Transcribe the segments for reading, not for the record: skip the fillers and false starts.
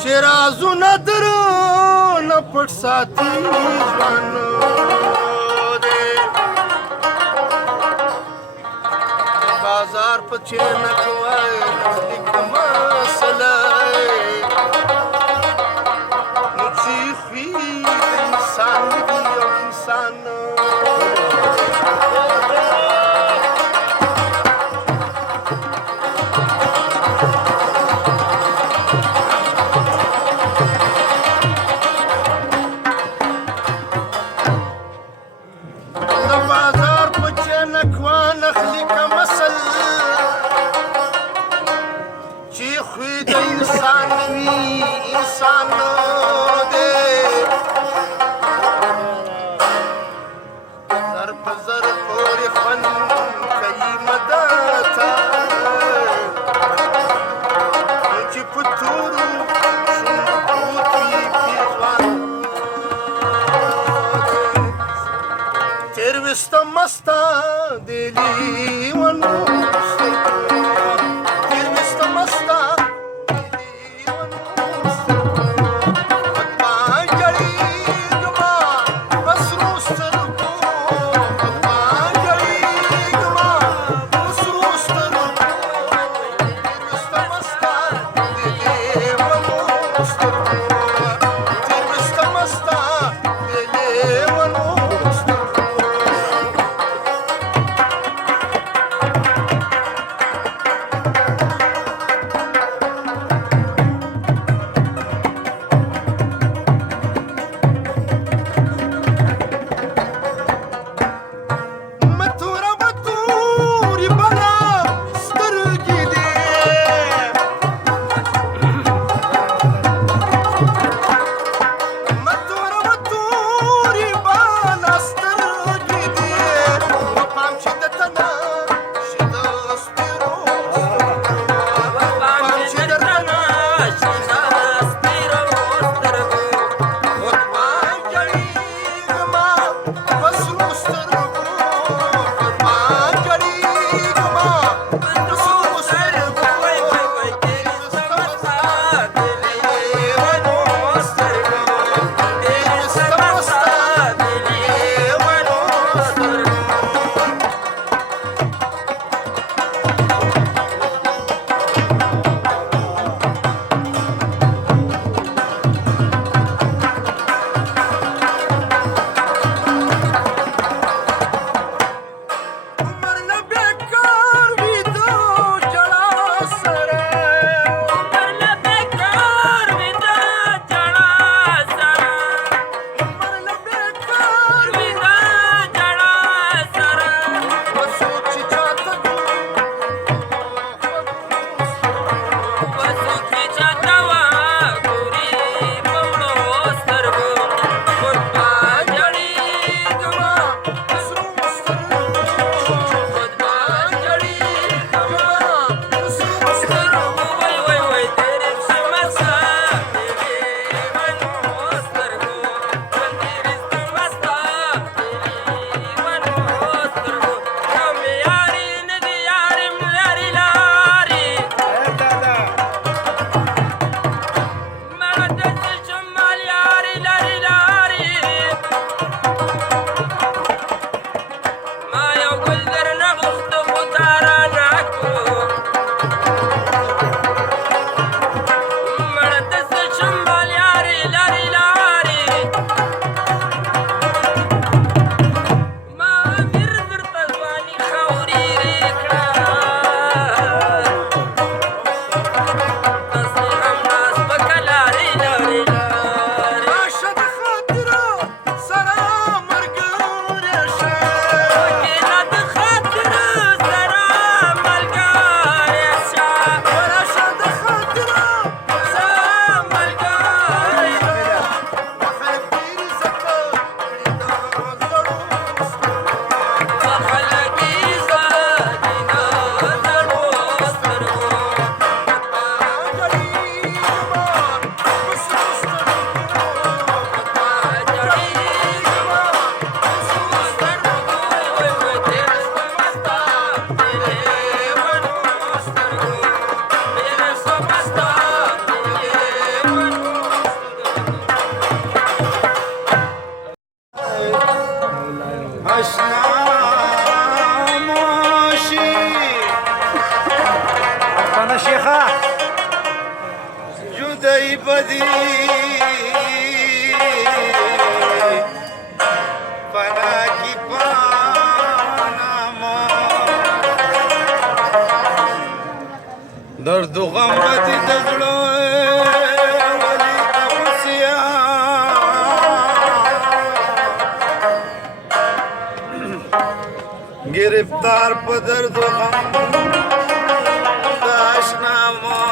چې رازونه درونه پټ ساتي ځوان دی بازار په چینه کوی نزدیک مسله نو چې خوی د انسان دی او انسان Masta deli wanu tirmista masta deli wanu patmajali gma basrusterko patmajali gma basrusterko tirmista masta deli wanu tirmista masta deli wanu جدائی بدی پنا کی پانامو درد و غم بدی دزلو ولی تبسیا گرفتار پا درد و غم داشنامو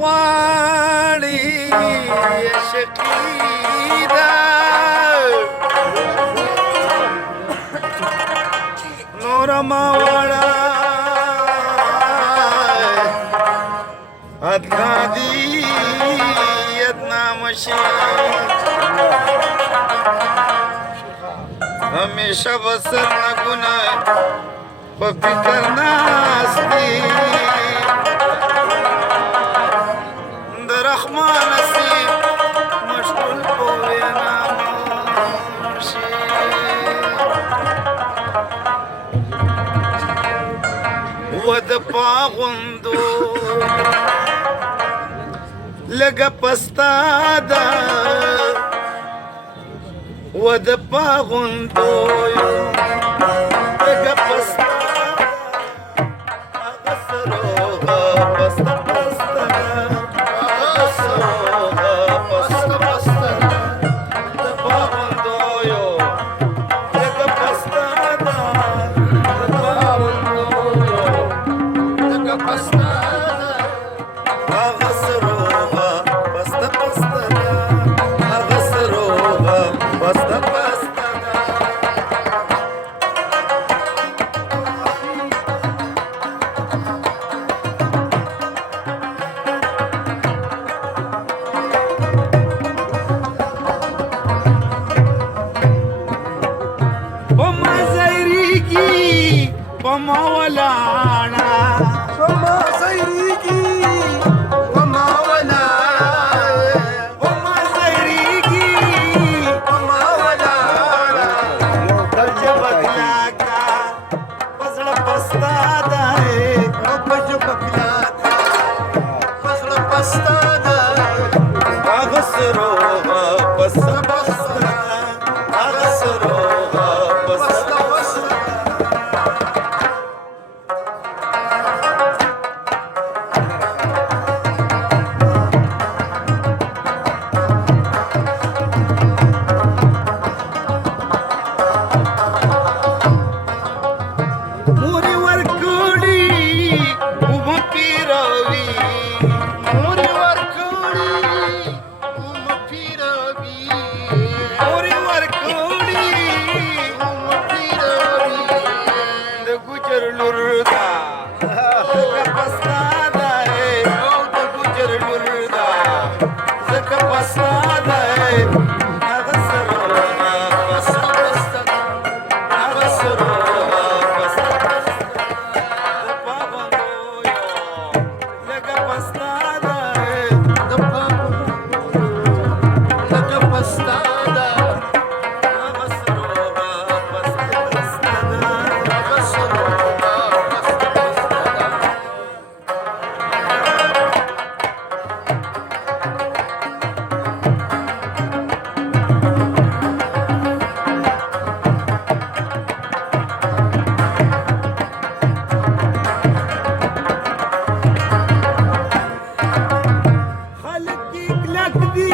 غواړي شقیدا نور ما وړا ادنا دی ادنا مشي همیشه بسر نگونه په فکر ناستی رحمان نصیب مشغول پوی ناموشی ود پاغندو لگا پستادا ود پاغندو لگا پستادا اغسروغا پستا وما ولانا وما زيريكي وما ولانا وما زيريكي وما ولانا تجبت لك فصل بستادا تجبت لك فصل بستادا اغسروها بس بستادا اغسروها بس की,